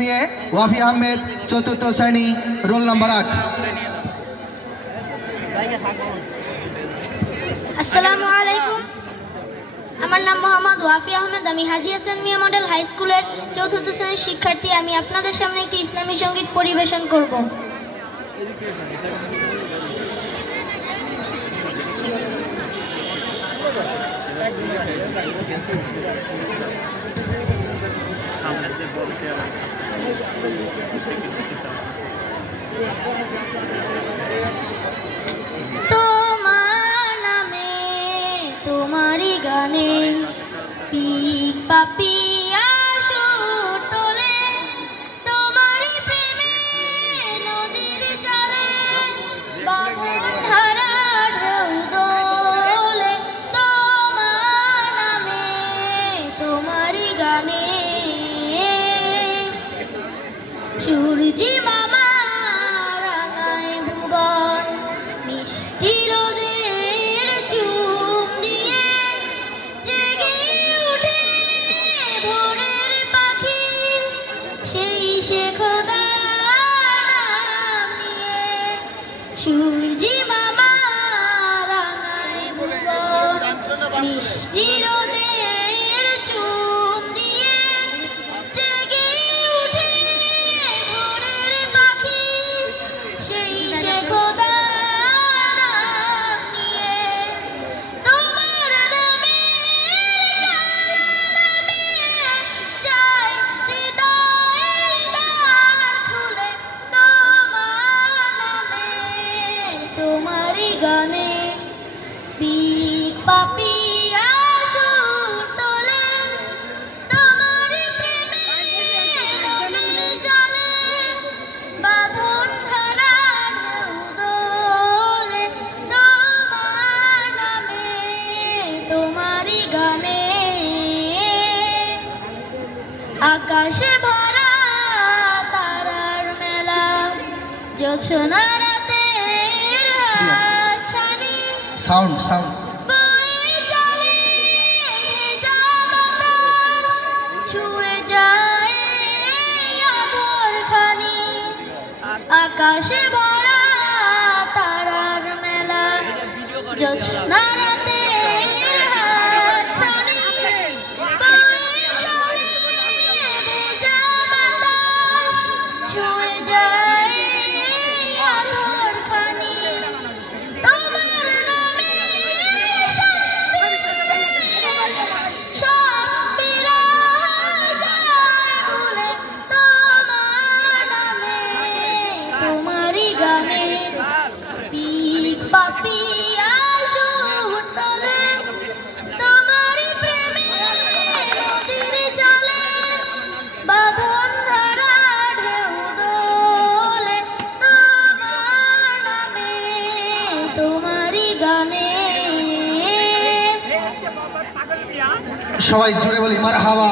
নিয়ে ওয়াফি আহমেদ চতুর্থ শ্রেণী রোল নাম্বার 8। আসসালামু আলাইকুম, আমার নাম মোহাম্মদ ওয়াফি আহমেদ। আমি হাজী হাসান মিয়া মডেল হাই স্কুলের চতুর্থ শ্রেণীর শিক্ষার্থী। আমি আপনাদের সামনে একটি ইসলামী সঙ্গীত পরিবেশন করব। তোমার নামে তোমারই গানে পিক পাপিয়া সুর তোলে, তোমারই প্রেমে নদীর জলে বাঁধন হারা ঢেউ দোলে। তোমার নামে তোমারই গানে সূর্যি মামা রাঙায় ভুবন, মিষ্টি রোদের চুম দিয়ে জেগে উঠে ভোরের পাখি, সেই সে খোদার নাম নিয়ে। সূর্যি মামা রাঙায় ভুবন, মিষ্টি রোদের চুম দিয়ে জেগে উঠে ভোরের পাখি, সেই সে খোদার নাম নিয়ে। তোমার নামে যায় হৃদয়ের দ্বার খুলে, তোমার নামে তোমারই গানে পিক পাপিয়া সুর তোলে, তোমারই প্রেমে নদীর জলে বাঁধন হারা ঢেউ দোলে। তোমার নামে তোমারই গানে আকাশে ভরা তারার মেলা, জোছনা রাতের হাতছানি সাউন্ড বয়ে চলে ভেজা বাতাস, ছুঁয়ে যায় অধরখানি। আকাশে ভরা তারার মেলা, জোছনা রাতের হাতছানি বয়ে চলে ভেজা বাতাস, ছুঁয়ে যায় অধরখানি। তোমার নামে সব বিরায় যায় ভুলে, তোমার নামে তোমারই গানে পিক পাপিয়া সুর তোলে, তোমারই প্রেমে নদীর জলে বাঁধন হারা ঢেউ দোলে। তোমার নামে তোমারই গানে। সবাই জুড়ে বলি মারহাবা।